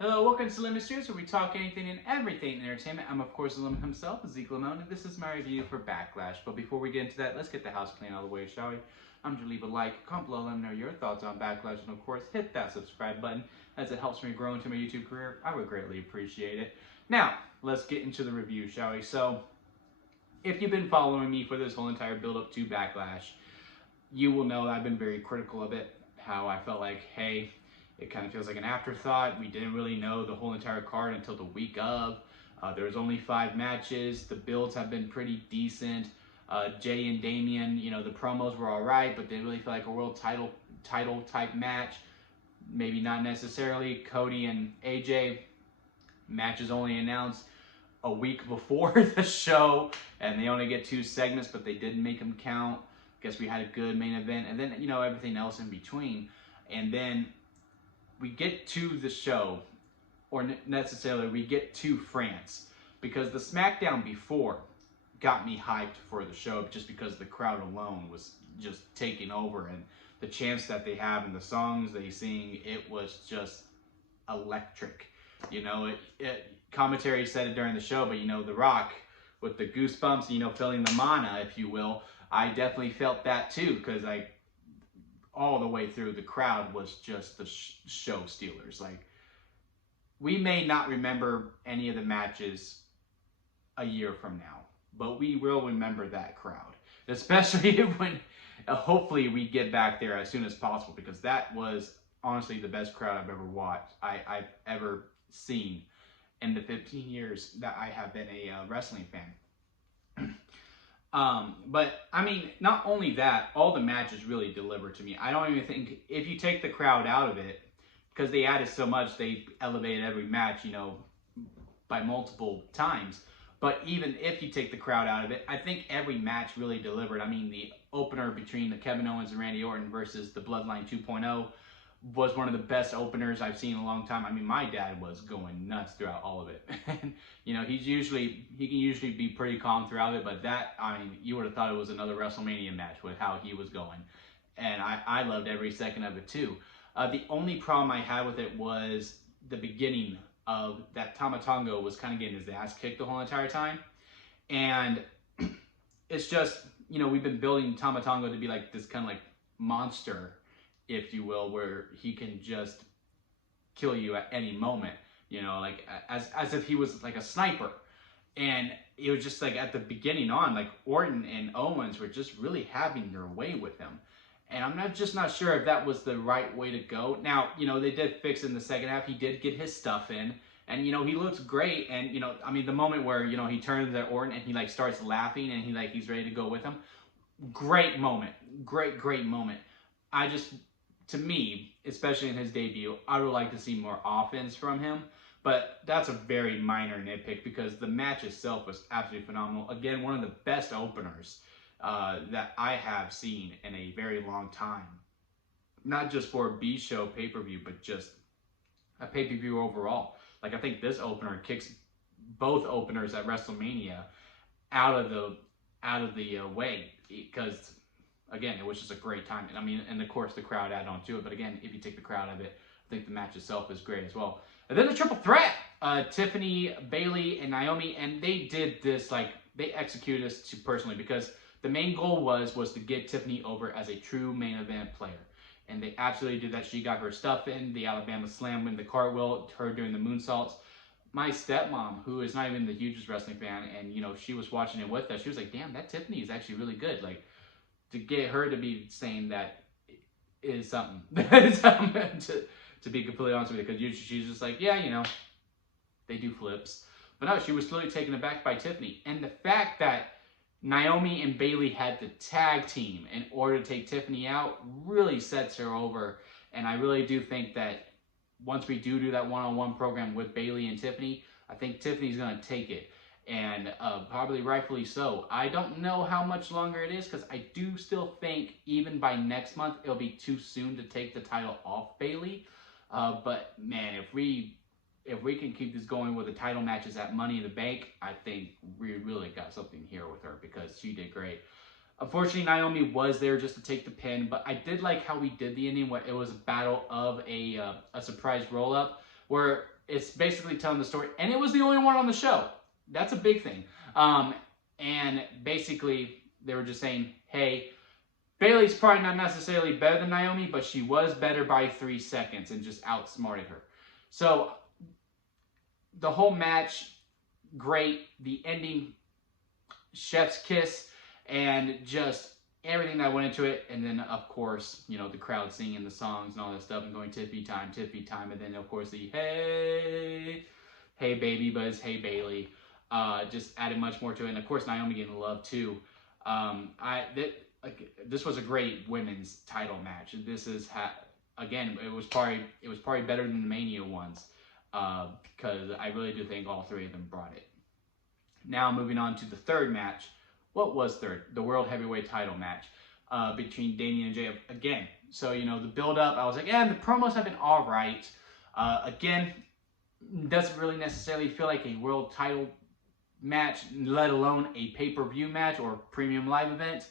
Hello, welcome to Lemon Studios, where we talk anything and everything in entertainment. I'm, of course, the Lemon himself, Zeke Lemon, and this is my review for Backlash. But before we get into that, let's get the house clean out of the way, shall we? I'm going to leave a like, comment below, let me know your thoughts on Backlash, and of course, hit that subscribe button, as it helps me grow into my YouTube career. I would greatly appreciate it. Now, let's get into the review, shall we? So, if you've been following me for this whole entire build-up to Backlash, you will know that I've been very critical of it, how I felt like, hey, it kind of feels like an afterthought. We didn't really know the whole entire card until the week of. There was only 5 matches. The builds have been pretty decent. Jey and Damien, the promos were all right, but didn't really feel like a world title type match. Maybe not necessarily. Cody and AJ, matches only announced a week before the show, and they only get 2 segments, but they didn't make them count. Guess we had a good main event, and then everything else in between. And then we get to the show, or necessarily we get to France, because the SmackDown before got me hyped for the show just because the crowd alone was just taking over, and the chants that they have and the songs they sing, it was just electric. Commentary said it during the show, but The Rock with the goosebumps, feeling the mana, if you will. I definitely felt that too, because all the way through, the crowd was just the show stealers. We may not remember any of the matches a year from now, but we will remember that crowd, especially when hopefully we get back there as soon as possible, because that was honestly the best crowd I've ever watched, I've ever seen in the 15 years that I have been a wrestling fan. But I mean, not only that, all the matches really delivered to me. I don't even think, if you take the crowd out of it, because they added so much, they elevated every match, by multiple times. But even if you take the crowd out of it, I think every match really delivered. I mean, the opener between the Kevin Owens and Randy Orton versus the Bloodline 2.0 was one of the best openers I've seen in a long time. I mean, my dad was going nuts throughout all of it. And, he can usually be pretty calm throughout it, but that, I mean, you would have thought it was another WrestleMania match with how he was going. And I loved every second of it too. The only problem I had with it was the beginning of that. Tama Tonga was kind of getting his ass kicked the whole entire time. And it's just, we've been building Tama Tonga to be like this kind of like monster, if you will, where he can just kill you at any moment, as if he was like a sniper. And it was just like at the beginning on, like Orton and Owens were just really having their way with him. And I'm not sure if that was the right way to go. Now, they did fix it in the second half. He did get his stuff in, and he looks great. And I mean, the moment where he turns to Orton and he starts laughing and he's ready to go with him. Great moment, great moment. To me, especially in his debut, I would like to see more offense from him. But that's a very minor nitpick, because the match itself was absolutely phenomenal. Again, one of the best openers that I have seen in a very long time. Not just for a B-show pay-per-view, but just a pay-per-view overall. I think this opener kicks both openers at WrestleMania out of the way, because again, it was just a great time. And I mean, and of course the crowd added on to it. But again, if you take the crowd out of it, I think the match itself is great as well. And then the triple threat, Tiffany, Bayley, and Naomi, and they did this, they executed this personally, because the main goal was to get Tiffany over as a true main event player. And they absolutely did that. She got her stuff in, the Alabama Slam win, the cartwheel, her doing the moonsaults. My stepmom, who is not even the hugest wrestling fan, and she was watching it with us, she was like, damn, that Tiffany is actually really good. To get her to be saying that is something. to be completely honest with you, because usually she's just like, yeah, they do flips. But no, she was totally taken aback by Tiffany. And the fact that Naomi and Bayley had to tag team in order to take Tiffany out really sets her over. And I really do think that once we do that one-on-one program with Bayley and Tiffany, I think Tiffany's going to take it. And probably rightfully so. I don't know how much longer it is, because I do still think even by next month it'll be too soon to take the title off Bayley. But man, if we can keep this going with the title matches at Money in the Bank, I think we really got something here with her, because she did great. Unfortunately, Naomi was there just to take the pin, but I did like how we did the ending, where it was a battle of a surprise roll-up, where it's basically telling the story, and it was the only one on the show. That's a big thing. And basically, they were just saying, hey, Bayley's probably not necessarily better than Naomi, but she was better by 3 seconds and just outsmarted her. So the whole match, great. The ending, chef's kiss, and just everything that went into it. And then, of course, you know, the crowd singing the songs and all that stuff and going Tiffy time. And then, of course, the hey baby, but it's hey Bayley. Just added much more to it. And, of course, Naomi getting love, too. This was a great women's title match. This is, again, it was probably better than the Mania ones. Because I really do think all three of them brought it. Now moving on to the third match. What was third? The World Heavyweight title match between Damien and Jey. Again, so, you know, the build-up, I was like, yeah, the promos have been all right. Again, doesn't really necessarily feel like a world title match, let alone a pay-per-view match or premium live event.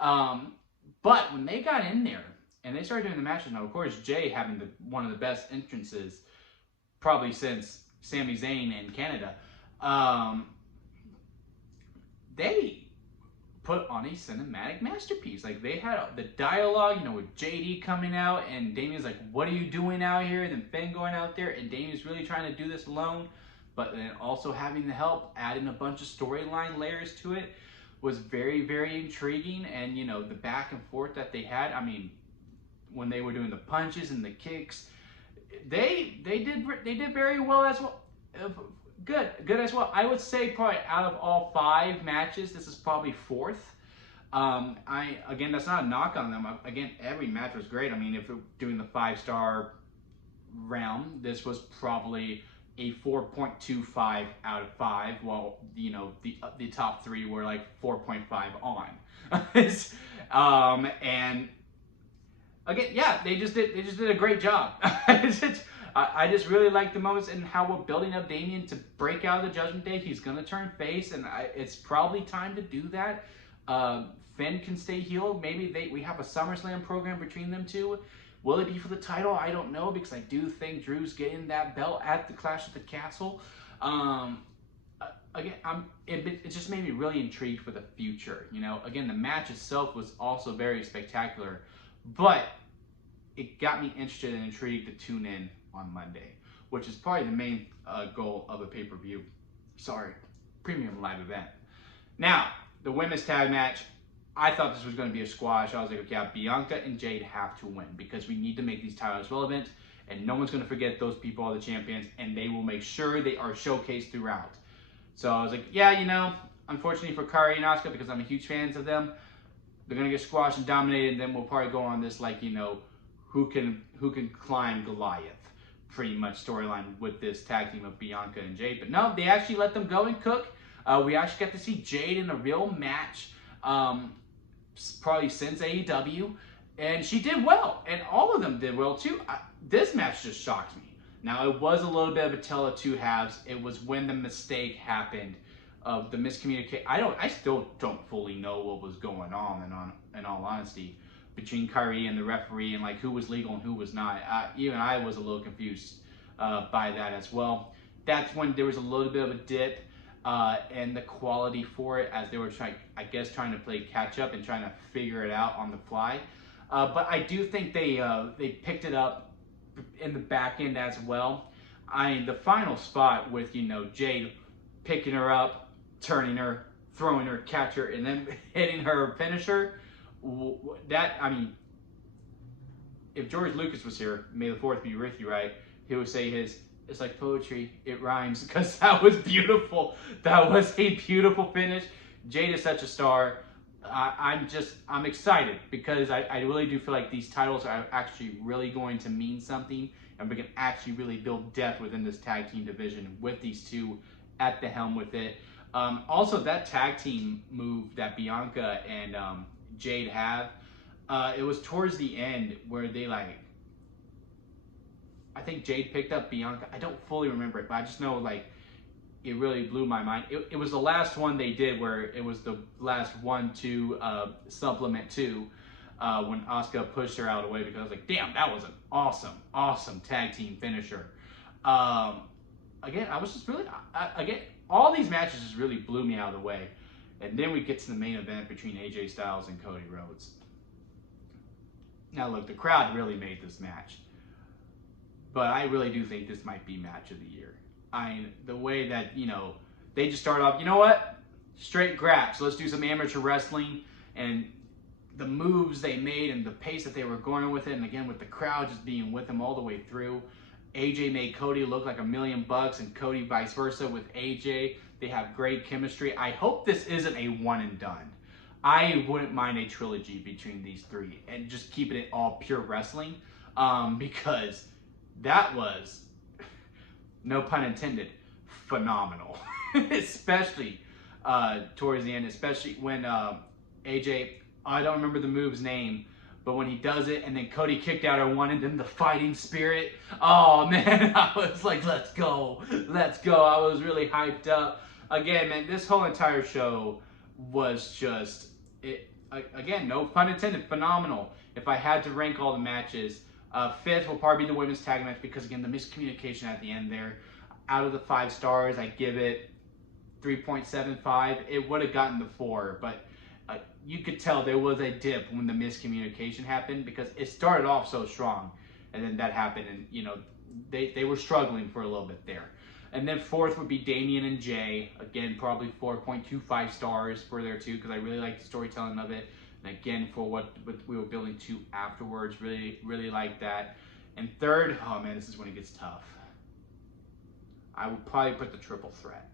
But when they got in there and they started doing the matches, now, of course, Jey having one of the best entrances probably since Sami Zayn in Canada, they put on a cinematic masterpiece. Like, they had the dialogue, you know, with JD coming out, and Damien's like, what are you doing out here? And then Finn going out there, and Damien's really trying to do this alone, but then also having the help, adding a bunch of storyline layers to it, was very, very intriguing. And, you know, the back and forth that they had, I mean, when they were doing the punches and the kicks, they did very well as well. Good as well. I would say probably out of all 5 matches, this is probably 4th. Again, that's not a knock on them. Again, every match was great. I mean, if we're doing the 5-star realm, this was probably a 4.25 out of 5. While, you know, the top 3 were like 4.5 on. And again, yeah, they just did a great job. I just really like the moments and how we're building up Damien to break out of the Judgment Day. He's gonna turn face, and it's probably time to do that. Finn can stay heel. Maybe we have a SummerSlam program between them two. Will it be for the title? I don't know, because I do think Drew's getting that belt at the Clash at the Castle. Again, it just made me really intrigued for the future. You know, again, the match itself was also very spectacular, but it got me interested and intrigued to tune in on Monday, which is probably the main goal of a pay-per-view. Premium live event. Now, the women's tag match, I thought this was going to be a squash. I was like, okay, yeah, Bianca and Jade have to win because we need to make these titles relevant, and no one's going to forget those people are the champions, and they will make sure they are showcased throughout. So I was like, yeah, you know, unfortunately for Kairi and Asuka, because I'm a huge fan of them, they're going to get squashed and dominated, and then we'll probably go on this, like, you know, who can climb Goliath pretty much storyline with this tag team of Bianca and Jade. But no, they actually let them go and cook. We actually got to see Jade in a real match, probably since AEW, and she did well, and all of them did well too. This match just shocked me. Now, it was a little bit of a tale of two halves. It was when the mistake happened of the miscommunication. I still don't fully know what was going on, in all honesty, between Kairi and the referee, and like who was legal and who was not. Even I was a little confused by that as well. That's when there was a little bit of a dip in the quality for it, as they were trying to play catch up and trying to figure it out on the fly. But I do think they picked it up in the back end as well. I mean, the final spot with, you know, Jade picking her up, turning her, throwing her, catch her, and then hitting her finisher. That, I mean, if George Lucas was here, may the 4th be with you, right? He would say it's like poetry, it rhymes, because that was beautiful. That was a beautiful finish. Jade is such a star. I'm excited because I really do feel like these titles are actually really going to mean something, and we can actually really build depth within this tag team division with these two at the helm with it. Also, that tag team move that Bianca and Jade have, it was towards the end where they I think Jade picked up Bianca. I don't fully remember it, but I just know like it really blew my mind. It was the last one they did where it was the last 1-2 supplement 2 when Asuka pushed her out of the way, because I was like, damn, that was an awesome tag team finisher. Again, I was just really, again, all these matches just really blew me out of the way. And then we get to the main event between AJ Styles and Cody Rhodes. Now look, the crowd really made this match. But I really do think this might be match of the year. The way that, they just start off, you know what? Straight grabs. Let's do some amateur wrestling. And the moves they made and the pace that they were going with it. And again, with the crowd just being with them all the way through. AJ made Cody look like $1,000,000 and Cody vice versa with AJ. They have great chemistry. I hope this isn't a one and done. I wouldn't mind a trilogy between these three and just keeping it all pure wrestling, because that was, no pun intended, phenomenal. Especially towards the end, especially when AJ, I don't remember the move's name, but when he does it and then Cody kicked out at one and then the fighting spirit, oh man, I was like, let's go, let's go. I was really hyped up. Again, man, this whole entire show was just, again, no pun intended, phenomenal. If I had to rank all the matches, fifth will probably be the women's tag match because, again, the miscommunication at the end there. Out of the 5 stars, I give it 3.75. It would have gotten the 4, but you could tell there was a dip when the miscommunication happened because it started off so strong, and then that happened, and they were struggling for a little bit there. And then fourth would be Damien and Jey. Again, probably 4.25 stars for there too because I really like the storytelling of it. And again, for what we were building to afterwards, really, really like that. And third, oh man, this is when it gets tough. I would probably put the triple threat.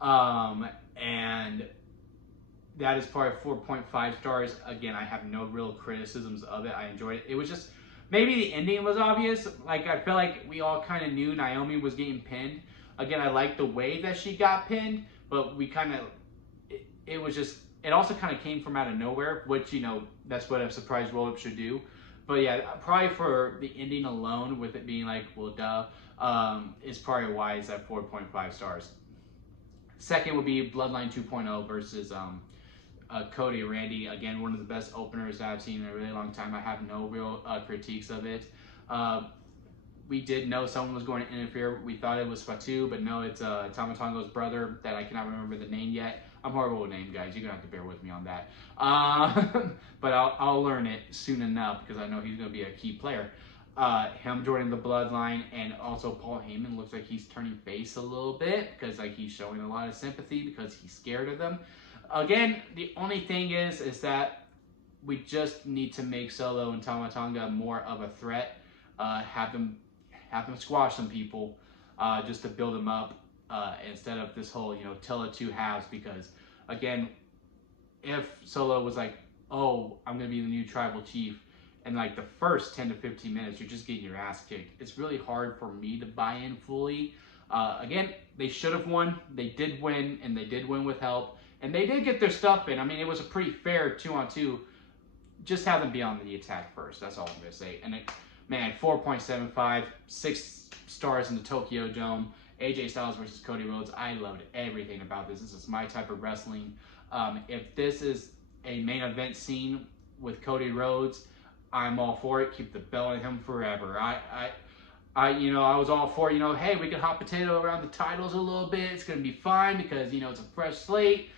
And that is probably 4.5 stars. Again, I have no real criticisms of it. I enjoyed it. It was just, maybe the ending was obvious. Like, I felt like we all kind of knew Naomi was getting pinned. Again, I like the way that she got pinned, but we kind of, it was just, it also kind of came from out of nowhere, which, that's what a surprise roll-up should do. But yeah, probably for the ending alone, with it being like, well, duh, is probably why it's at 4.5 stars. Second would be Bloodline 2.0 versus Cody and Randy. Again, one of the best openers that I've seen in a really long time. I have no real critiques of it. We did know someone was going to interfere. We thought it was Fatu, but no, it's Tama Tonga's brother that I cannot remember the name yet. I'm horrible with name, guys. You're going to have to bear with me on that. But I'll learn it soon enough because I know he's going to be a key player. Him joining the Bloodline, and also Paul Heyman looks like he's turning face a little bit because like he's showing a lot of sympathy because he's scared of them. Again, the only thing is that we just need to make Solo and Tama Tonga more of a threat. Have them squash some people just to build them up instead of this whole, tell it 2 halves. Because again, if Solo was like, oh, I'm going to be the new tribal chief, and like the first 10 to 15 minutes, you're just getting your ass kicked. It's really hard for me to buy in fully. Again, they should have won. They did win, and they did win with help. And they did get their stuff in. I mean, it was a pretty fair 2-on-2. Just have them be on the attack first. That's all I'm going to say. And man, 4.75, 6 stars in the Tokyo Dome. AJ Styles versus Cody Rhodes. I loved everything about this. This is my type of wrestling. If this is a main event scene with Cody Rhodes, I'm all for it. Keep the belt on him forever. I was all for, hey, we can hot potato around the titles a little bit. It's going to be fine because, it's a fresh slate.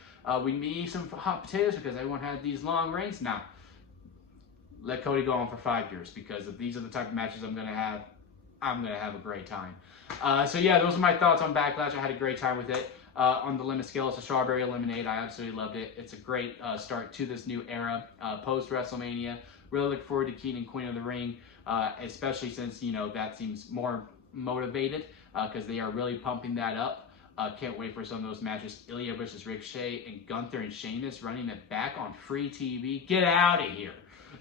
We need some hot potatoes because everyone has these long reigns. Now, let Cody go on for 5 years because if these are the type of matches I'm going to have a great time. So yeah, those are my thoughts on Backlash. I had a great time with it. On the limit scale, it's a strawberry lemonade. I absolutely loved it. It's a great start to this new era, post-WrestleMania. Really look forward to King and Queen of the Ring, especially since, that seems more motivated because they are really pumping that up. Can't wait for some of those matches. Ilya versus Ricochet and Gunther and Sheamus running it back on free TV. Get out of here.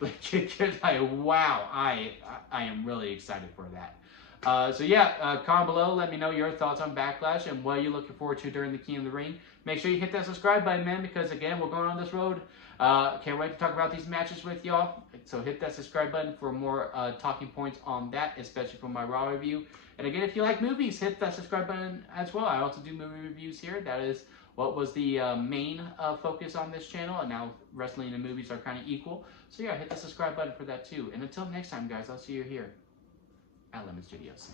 Wow, I am really excited for that. So yeah, comment below. Let me know your thoughts on Backlash and what you're looking forward to during the King of the Ring. Make sure you hit that subscribe button, man, because again, we're going on this road. Can't wait to talk about these matches with y'all. So hit that subscribe button for more talking points on that, especially for my Raw review. And again, if you like movies, hit that subscribe button as well. I also do movie reviews here. That is what was the main focus on this channel, and now wrestling and movies are kind of equal. So yeah, hit the subscribe button for that too. And until next time, guys, I'll see you here at Lemon Studios.